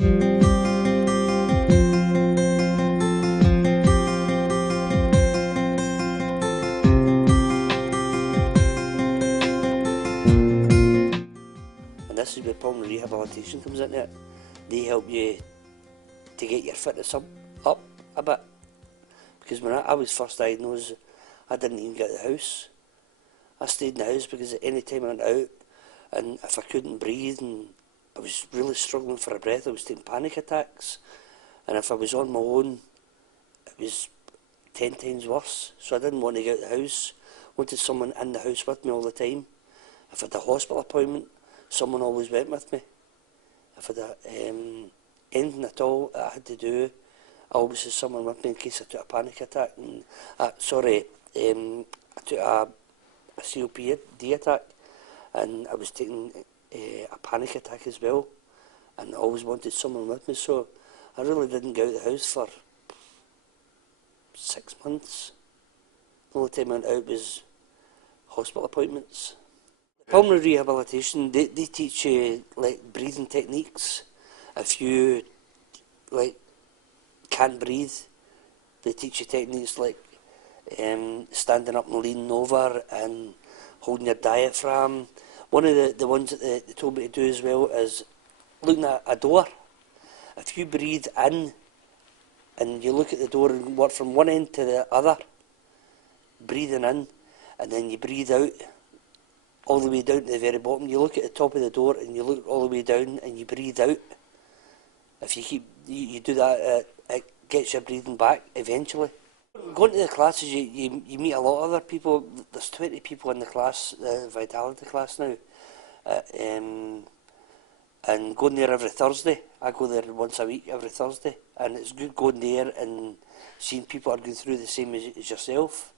And this is where pulmonary rehabilitation comes into it. They help you to get your fitness up a bit. Because when I was first diagnosed, I didn't even get out of the house. I stayed in the house because at any time I went out, and if I couldn't breathe and I was really struggling for a breath, I was taking panic attacks. And if I was on my own, it was 10 times worse. So I didn't want to get out of the house. I wanted someone in the house with me all the time. If I had a hospital appointment, someone always went with me. If I had anything at all that I had to do, I always had someone with me in case I took a panic attack. And I took a COPD attack, and I was taking a panic attack as well, and I always wanted someone with me, so I really didn't go out of the house for 6 months. The only time I went out was hospital appointments. Pulmonary rehabilitation, they teach you like breathing techniques. If you can't breathe, they teach you techniques like standing up and leaning over and holding your diaphragm. One of the ones that they told me to do as well is looking at a door. If you breathe in and you look at the door and work from one end to the other, breathing in, and then you breathe out all the way down to the very bottom. You look at the top of the door and you look all the way down and you breathe out. If you do that, it gets your breathing back eventually. Going to the classes, you meet a lot of other people. There's 20 people in the class, the Vitality class now. And going there every Thursday. I go there once a week, every Thursday. And it's good going there and seeing people are going through the same as yourself.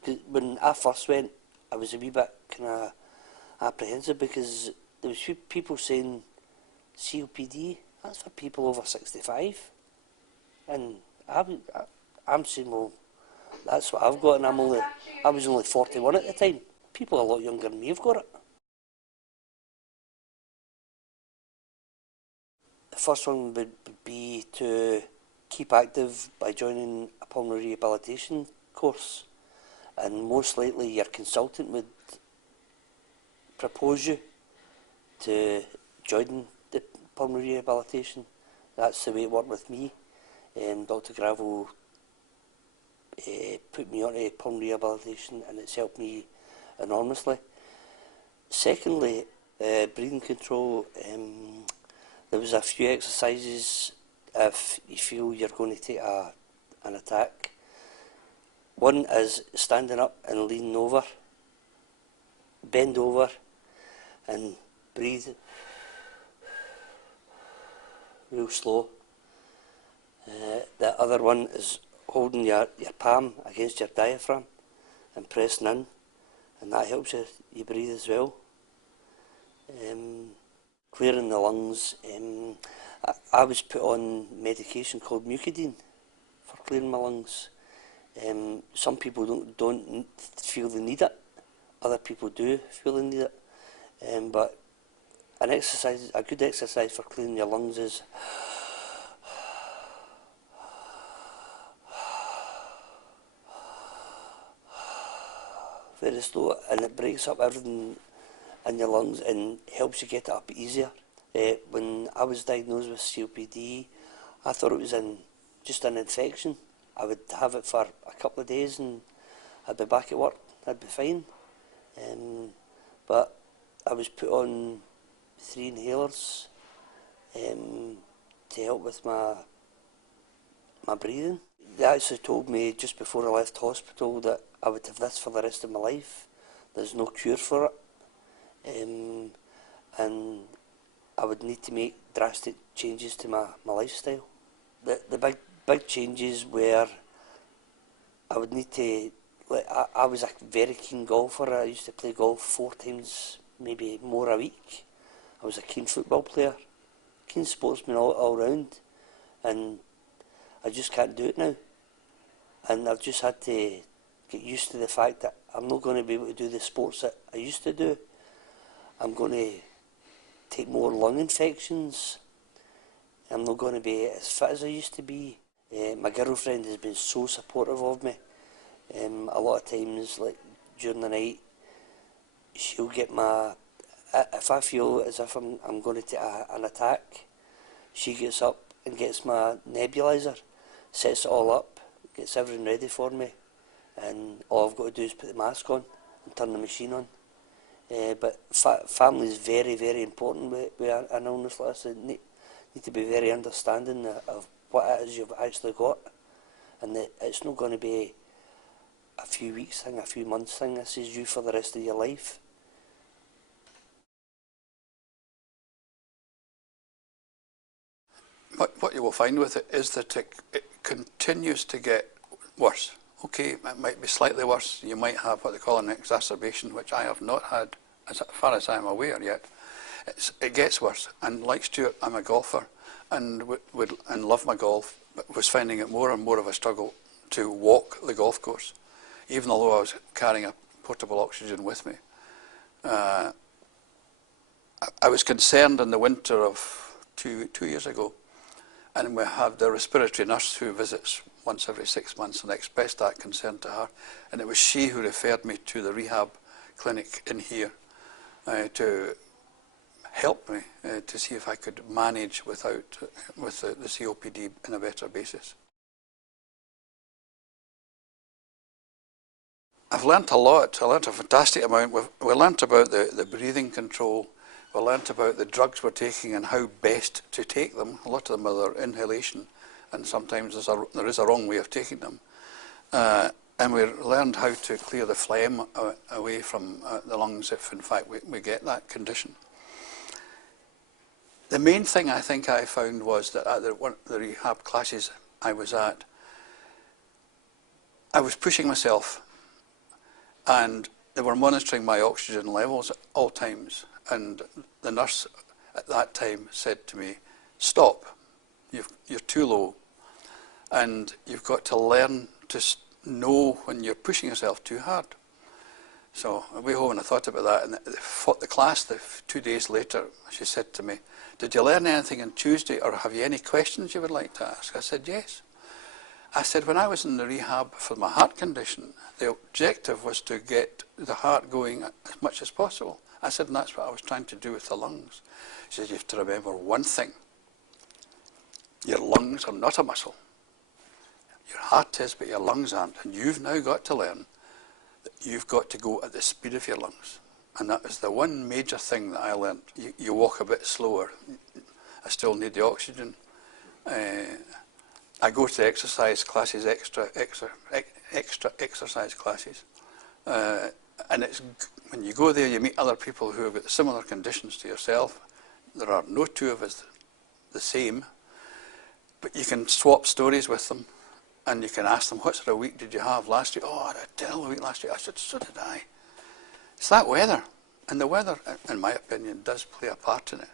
Because when I first went, I was a wee bit kind of apprehensive because there was few people saying COPD, that's for people over 65. And I'm saying, well, that's what I've got, and I was only 41 at the time. People a lot younger than me have got it. The first one would be to keep active by joining a pulmonary rehabilitation course, and most likely your consultant would propose you to join the pulmonary rehabilitation. That's the way it worked with me. Dr. Gravel put me onto pulmonary rehabilitation, and it's helped me enormously. Secondly, breathing control. There was a few exercises if you feel you're going to take an attack. One is standing up and leaning over. Bend over and breathe real slow. The other one is holding your palm against your diaphragm and pressing in, and that helps you breathe as well. Clearing the lungs. I was put on medication called mucidine for clearing my lungs. Some people don't feel they need it. Other people do feel they need it. But a good exercise for clearing your lungs is very slow, and it breaks up everything in your lungs and helps you get it up easier. When I was diagnosed with COPD, I thought it was just an infection. I would have it for a couple of days and I'd be back at work, I'd be fine. But I was put on 3 inhalers to help with my breathing. They actually told me just before I left hospital that I would have this for the rest of my life. There's no cure for it. And I would need to make drastic changes to my lifestyle. The big changes were I would need to, I was a very keen golfer. I used to play golf 4 times, maybe more a week. I was a keen football player, keen sportsman all round, and I just can't do it now. And I've just had to get used to the fact that I'm not going to be able to do the sports that I used to do. I'm going to take more lung infections. I'm not going to be as fit as I used to be. My girlfriend has been so supportive of me. A lot of times, like during the night, she'll get if I feel as if I'm going to take an attack, she gets up and gets my nebulizer, sets it all up, gets everything ready for me, and all I've got to do is put the mask on and turn the machine on. But family is very, very important with an illness like this. You need to be very understanding of what it is you've actually got, and that it's not going to be a few weeks thing, a few months thing. This is you for the rest of your life. What you will find with it is that it continues to get worse. Okay, it might be slightly worse. You might have what they call an exacerbation, which I have not had, as far as I am aware yet. It gets worse. And like Stuart, I'm a golfer and love my golf, but was finding it more and more of a struggle to walk the golf course, even although I was carrying a portable oxygen with me. I was concerned in the winter of two years ago, and we have the respiratory nurse who visits once every 6 months, and I expressed that concern to her, and it was she who referred me to the rehab clinic in here to help me to see if I could manage with the COPD in a better basis. I've learnt a lot. I learnt a fantastic amount. We learnt about the breathing control. We learnt about the drugs we're taking and how best to take them. A lot of them are inhalation, and sometimes there is a wrong way of taking them. And we learned how to clear the phlegm away from the lungs if, in fact, we get that condition. The main thing I think I found was that at the rehab classes I was at, I was pushing myself, and they were monitoring my oxygen levels at all times. And the nurse at that time said to me, "Stop, you're too low, and you've got to learn to know when you're pushing yourself too hard." So I went home and I thought about that, and the class 2 days later, she said to me, "Did you learn anything on Tuesday, or have you any questions you would like to ask?" I said, "Yes." I said, "When I was in the rehab for my heart condition, the objective was to get the heart going as much as possible." I said, "And that's what I was trying to do with the lungs." She said, "You have to remember one thing. Your lungs are not a muscle. Your heart is, but your lungs aren't. And you've now got to learn that you've got to go at the speed of your lungs." And that was the one major thing that I learned. You walk a bit slower. I still need the oxygen. I go to exercise classes, extra exercise classes. And when you go there, you meet other people who have got similar conditions to yourself. There are no two of us the same, but you can swap stories with them, and you can ask them, "What sort of week did you have last week?" "Oh, I had a terrible week last week." I said, "So did I." It's that weather, and the weather, in my opinion, does play a part in it.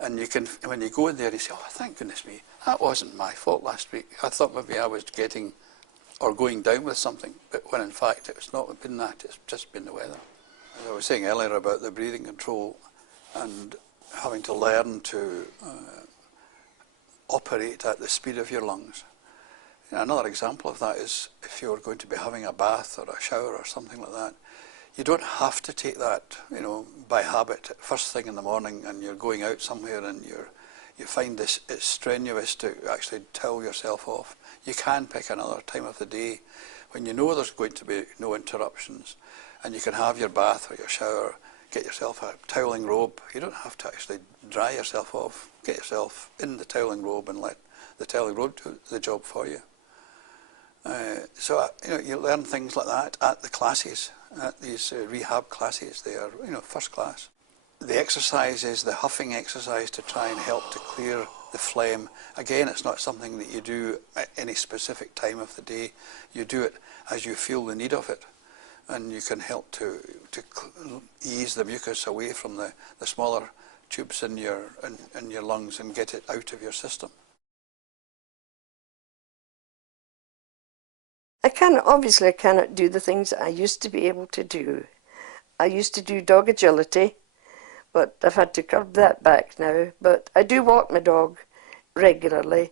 And you can, when you go in there, you say, "Oh, thank goodness me, that wasn't my fault last week. I thought maybe I was getting or going down with something," but when in fact it's not been that, it's just been the weather. As I was saying earlier about the breathing control and having to learn to operate at the speed of your lungs. Another example of that is if you're going to be having a bath or a shower or something like that. You don't have to take that, by habit first thing in the morning, and you're going out somewhere and you find it's strenuous to actually towel yourself off. You can pick another time of the day when you know there's going to be no interruptions, and you can have your bath or your shower, get yourself a toweling robe. You don't have to actually dry yourself off. Get yourself in the toweling robe and let the toweling robe do the job for you. So you learn things like that at the classes, at these rehab classes. They are first class. The exercise is the huffing exercise to try and help to clear the phlegm. Again, it's not something that you do at any specific time of the day. You do it as you feel the need of it, and you can help to ease the mucus away from the smaller tubes in your lungs and get it out of your system. Obviously I cannot do the things that I used to be able to do. I used to do dog agility, but I've had to curb that back now. But I do walk my dog regularly,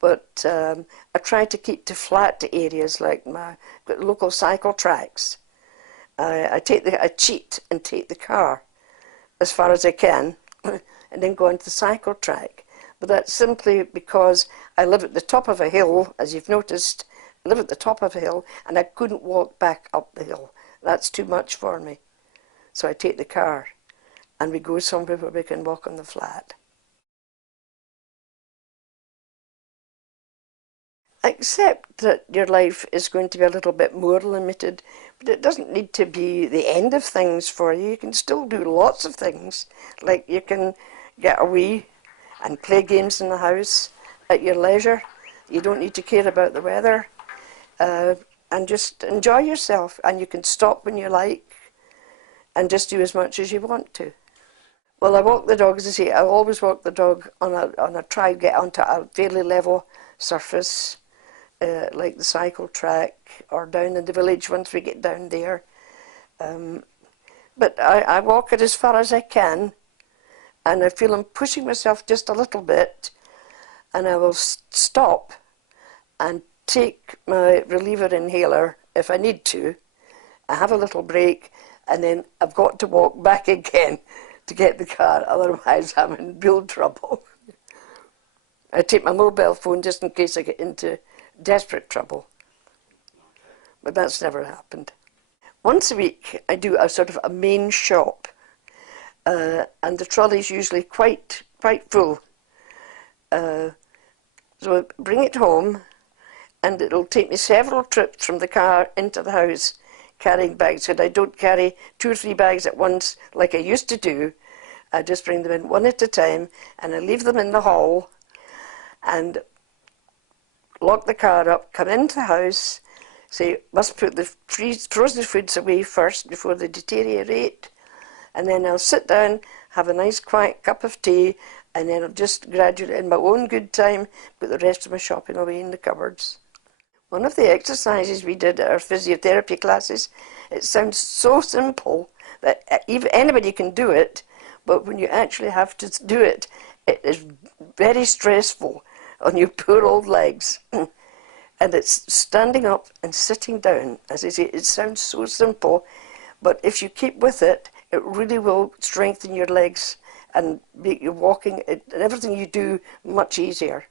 but I try to keep to flat areas like my local cycle tracks. I cheat and take the car as far as I can and then go onto the cycle track. But that's simply because I live at the top of a hill, as you've noticed. I live at the top of a hill and I couldn't walk back up the hill. That's too much for me. So I take the car and we go somewhere where we can walk on the flat. Accept that your life is going to be a little bit more limited, but it doesn't need to be the end of things for you. You can still do lots of things, like you can get away and play games in the house at your leisure. You don't need to care about the weather, and just enjoy yourself, and you can stop when you like and just do as much as you want to. Well, I walk the dog, as I say, I always walk the dog try to get onto a fairly level surface, like the cycle track or down in the village once we get down there. But I walk it as far as I can, and I feel I'm pushing myself just a little bit, and I will stop and take my reliever inhaler if I need to. I have a little break, and then I've got to walk back again to get the car, otherwise I'm in real trouble. I take my mobile phone just in case I get into desperate trouble. But that's never happened. Once a week I do a sort of a main shop, and the trolley's usually quite full. So I bring it home, and it'll take me several trips from the car into the house carrying bags, and I don't carry 2 or 3 bags at once like I used to do. I just bring them in one at a time, and I leave them in the hall and lock the car up, come into the house, say, must put the frozen foods away first before they deteriorate, and then I'll sit down, have a nice quiet cup of tea, and then I'll just gradually, in my own good time, put the rest of my shopping away in the cupboards. One of the exercises we did at our physiotherapy classes, it sounds so simple that even anybody can do it, but when you actually have to do it, it is very stressful on your poor old legs. And it's standing up and sitting down. As I say, it sounds so simple, but if you keep with it, it really will strengthen your legs and make your walking and everything you do much easier.